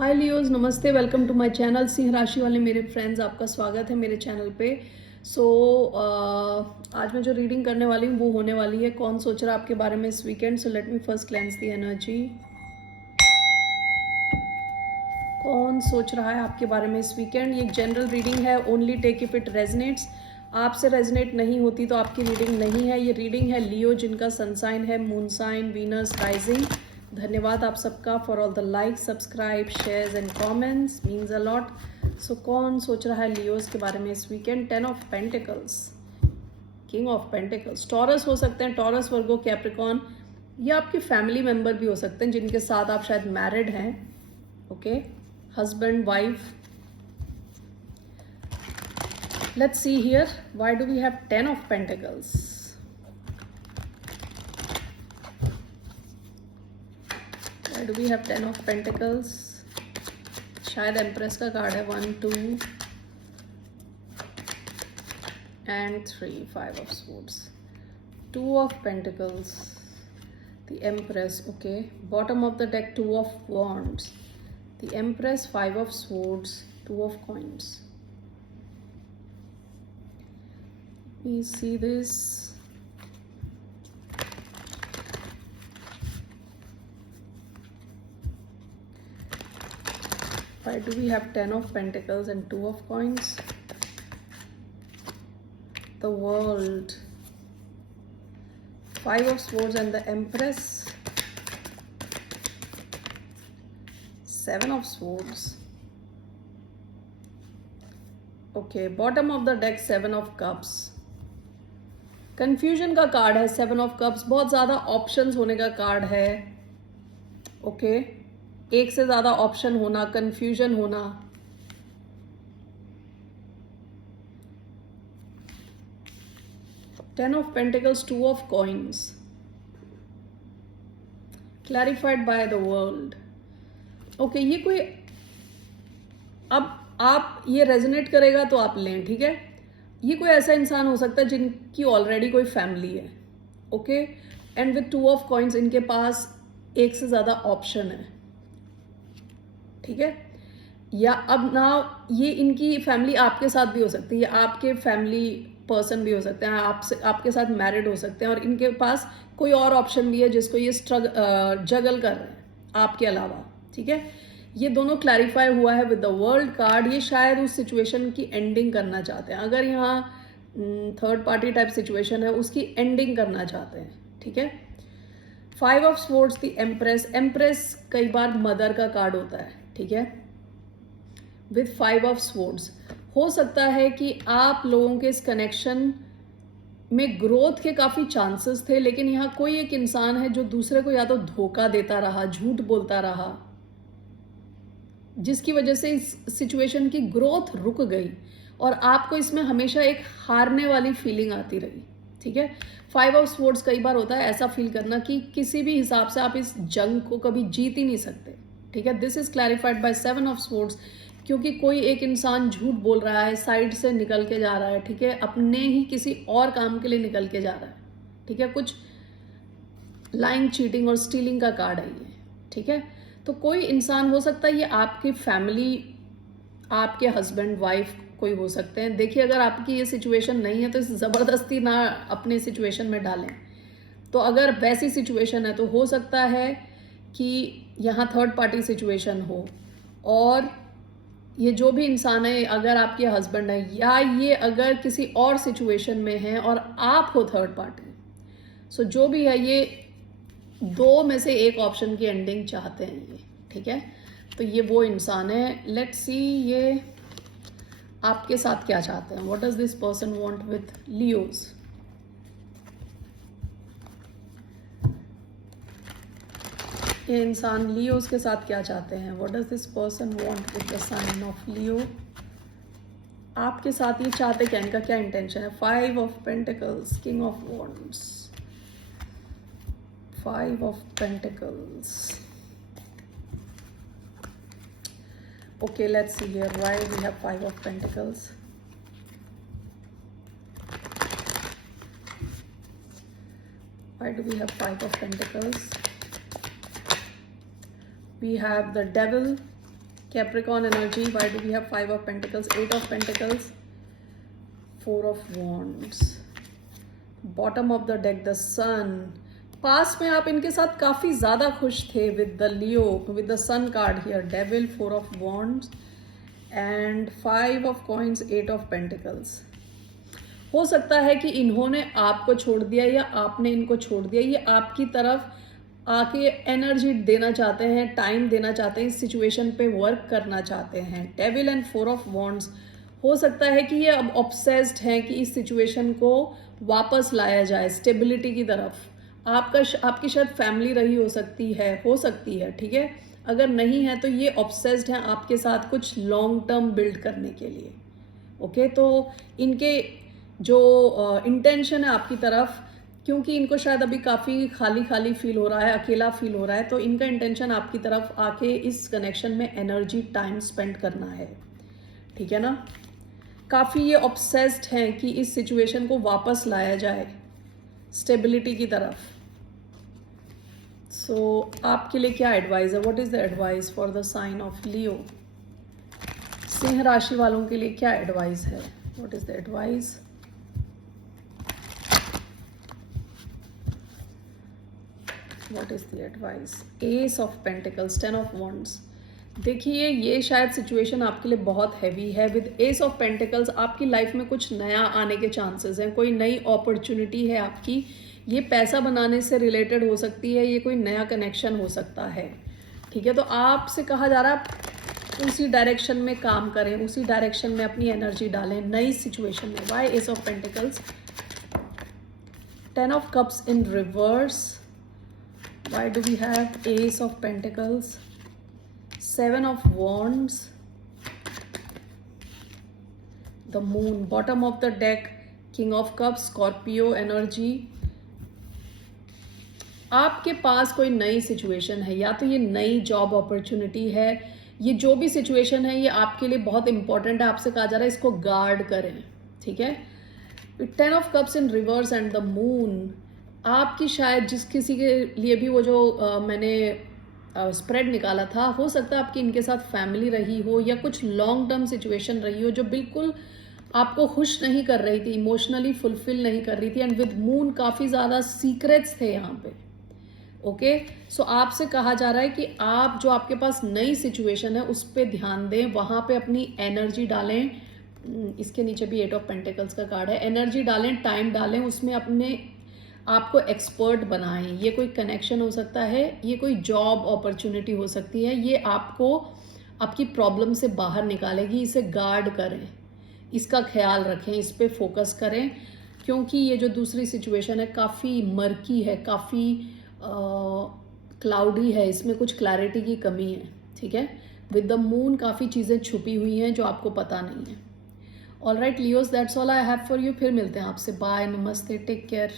हाय Leos, नमस्ते। Welcome to my channel. सिंह राशि वाले मेरे फ्रेंड्स, आपका स्वागत है मेरे चैनल पे। सो आज मैं जो रीडिंग करने वाली हूँ वो होने वाली है कौन सोच रहा है आपके बारे में इस weekend. So let me first cleanse the energy. कौन सोच रहा है आपके बारे में इस वीकेंड। ये एक जनरल रीडिंग है, only take if it resonates. आपसे रेजनेट नहीं होती तो आपकी रीडिंग नहीं है। ये रीडिंग है लियो जिनका सन साइन है मून साइन वीनस राइजिंग। धन्यवाद आप सबका for all the likes, subscribe, shares and comments, means a lot. So कौन सोच रहा है लियोस के बारे में इस weekend. 10 of pentacles, king of pentacles. Taurus हो सकते हैं, टॉरस, वर्गो, कैप्रिकॉन, या आपके फैमिली मेंबर भी हो सकते हैं जिनके साथ आप शायद मैरिड हैं। Okay, husband, wife. Let's see here. Why do we have 10 of Pentacles? Why do we have 10 of Pentacles? शायद एम्प्रेस का कार्ड है। 1 2 and 3 5 of swords, 2 of Pentacles, the Empress. Okay, bottom of the deck 2 of Wands, the Empress, 5 of Swords, 2 of Coins. We see this. Why do we have 10 of Pentacles and 2 of Coins? The World, 5 of Swords and the Empress, 7 of Swords. Okay, bottom of the deck 7 of Cups. Confusion का card है 7 of cups. बहुत ज्यादा options होने का card है। Okay, एक से ज्यादा ऑप्शन होना, कंफ्यूजन होना। Ten of pentacles, 2 of coins, clarified by the world. Okay, ये कोई, अब आप ये रेजोनेट करेगा तो आप लें, ठीक है। ये कोई ऐसा इंसान हो सकता है जिनकी ऑलरेडी कोई फैमिली है। Okay, and with 2 of coins इनके पास एक से ज्यादा ऑप्शन है, ठीक है। या अब ना, ये इनकी फैमिली आपके साथ भी हो सकती है, आपके फैमिली पर्सन भी हो सकते हैं, आपके साथ मैरिड हो सकते हैं, और इनके पास कोई और ऑप्शन भी है जिसको ये जगल कर रहे हैं आपके अलावा, ठीक है। ये दोनों क्लैरिफाई हुआ है विद द वर्ल्ड कार्ड। ये शायद उस सिचुएशन की एंडिंग करना चाहते हैं। अगर यहाँ थर्ड पार्टी टाइप सिचुएशन है उसकी एंडिंग करना चाहते हैं, ठीक है। 5 of swords, the empress. Empress कई बार मदर का कार्ड होता है, ठीक है। विथ 5 ऑफ स्वॉर्ड्स, हो सकता है कि आप लोगों के इस कनेक्शन में ग्रोथ के काफी चांसेस थे, लेकिन यहाँ कोई एक इंसान है जो दूसरे को या तो धोखा देता रहा, झूठ बोलता रहा, जिसकी वजह से इस सिचुएशन की ग्रोथ रुक गई और आपको इसमें हमेशा एक हारने वाली फीलिंग आती रही, ठीक है। 5 ऑफ स्वॉर्ड्स कई बार होता है ऐसा फील करना कि किसी भी हिसाब से आप इस जंग को कभी जीत ही नहीं सकते, ठीक है। This is clarified by 7 of swords, क्योंकि कोई एक इंसान झूठ बोल रहा है, साइड से निकल के जा रहा है, ठीक है, अपने ही किसी और काम के लिए निकल के जा रहा है, ठीक है। कुछ लाइंग, चीटिंग और स्टीलिंग का कार्ड है ये, ठीक है। तो कोई इंसान हो सकता है, ये आपकी फैमिली, आपके हस्बैंड वाइफ कोई हो सकते हैं। देखिए, अगर आपकी ये सिचुएशन नहीं है तो इस जबरदस्ती ना अपने सिचुएशन में डालें। तो अगर वैसी सिचुएशन है तो हो सकता है कि यहाँ थर्ड पार्टी सिचुएशन हो, और ये जो भी इंसान है, अगर आपके हस्बैंड है, या ये अगर किसी और सिचुएशन में है और आप हो थर्ड पार्टी, सो जो भी है, ये दो में से एक ऑप्शन की एंडिंग चाहते हैं ये, ठीक है। तो ये वो इंसान है। लेट्स सी ये आपके साथ क्या चाहते हैं। What does this person want with Leos. ये इंसान लियोज के साथ क्या चाहते हैं। What does this person want with the sign of Leo. आपके साथ ये चाहते क्या, इनका क्या इंटेंशन है। 5 of pentacles, king of wands, 5 of Pentacles. Okay, let's see here why we have 5 of Pentacles. Why do we have 5 of Pentacles? We have the Devil, Capricorn energy, why do we have 5 of Pentacles, 8 of Pentacles, 4 of Wands, bottom of the deck, the Sun. पास में आप इनके साथ काफी ज्यादा खुश थे with the Leo, with the sun card here, devil, 4 of wands and 5 of coins, 8 of pentacles. हो सकता है कि इन्होंने आपको छोड़ दिया या आपने इनको छोड़ दिया. ये आपकी तरफ आके एनर्जी देना चाहते हैं, टाइम देना चाहते हैं, इस सिचुएशन पे वर्क करना चाहते हैं. Devil and 4 of wands. हो सकता है कि ये अब ऑब्सेस्ड हैं कि इस सिचुएशन को वापस लाया जाए स्टेबिलिटी की तरफ. आपकी शायद फैमिली रही हो सकती है, ठीक है. अगर नहीं है तो ये ऑब्सेस्ड हैं आपके साथ कुछ लॉन्ग टर्म बिल्ड करने के लिए. ओके, तो इनके जो इंटेंशन है आपकी तरफ, क्योंकि इनको शायद अभी काफ़ी खाली खाली फील हो रहा है, अकेला फील हो रहा है, तो इनका इंटेंशन आपकी तरफ आके इस कनेक्शन में एनर्जी, टाइम स्पेंड करना है. ठीक है ना. काफ़ी ये ऑब्सेस्ड हैं कि इस सिचुएशन को वापस लाया जाए स्टेबिलिटी की तरफ. सो आपके लिए क्या एडवाइस है? What is the advice for the sign of Leo? सिंह राशि वालों के लिए क्या एडवाइस है? What is the advice? What is the advice? Ace of pentacles, 10 of wands. देखिए, ये शायद सिचुएशन आपके लिए बहुत हैवी है. विद एस ऑफ पेंटिकल्स आपकी लाइफ में कुछ नया आने के चांसेस हैं, कोई नई अपॉर्चुनिटी है आपकी. ये पैसा बनाने से रिलेटेड हो सकती है, ये कोई नया कनेक्शन हो सकता है. ठीक है, तो आपसे कहा जा रहा है उसी डायरेक्शन में काम करें, उसी डायरेक्शन में अपनी एनर्जी डालें नई सिचुएशन में. Why ace of pentacles? 10 of cups in reverse. Why do we have ace of pentacles? 7 of wands, the moon, bottom of the deck, king of cups, Scorpio energy. आपके पास कोई नई situation है, या तो ये नई जॉब अपॉर्चुनिटी है. ये जो भी सिचुएशन है ये आपके लिए बहुत इंपॉर्टेंट है. आपसे कहा जा रहा है इसको गार्ड करें. ठीक है. 10 of cups in reverse and the moon. आपकी शायद जिस किसी के लिए भी वो जो मैंने स्प्रेड निकाला था, हो सकता है आपकी इनके साथ फैमिली रही हो या कुछ लॉन्ग टर्म सिचुएशन रही हो जो बिल्कुल आपको खुश नहीं कर रही थी, इमोशनली फुलफिल नहीं कर रही थी. एंड विद मून काफ़ी ज़्यादा सीक्रेट्स थे यहाँ पे. ओके, सो आपसे कहा जा रहा है कि आप जो आपके पास नई सिचुएशन है उस पर ध्यान दें, वहाँ पे अपनी एनर्जी डालें. इसके नीचे भी 8 ऑफ पेंटिकल्स का कार्ड है. एनर्जी डालें, टाइम डालें, उसमें अपने आपको एक्सपर्ट बनाएं. ये कोई कनेक्शन हो सकता है, ये कोई जॉब अपॉर्चुनिटी हो सकती है. ये आपको आपकी प्रॉब्लम से बाहर निकालेगी. इसे गार्ड करें, इसका ख्याल रखें, इस पे फोकस करें, क्योंकि ये जो दूसरी सिचुएशन है काफ़ी मर्की है, काफ़ी क्लाउडी है, इसमें कुछ क्लैरिटी की कमी है. ठीक है. विद द मून काफ़ी चीज़ें छुपी हुई हैं जो आपको पता नहीं है. All right Leos, that's all I have for you. फिर मिलते हैं आपसे. बाय, नमस्ते, टेक केयर.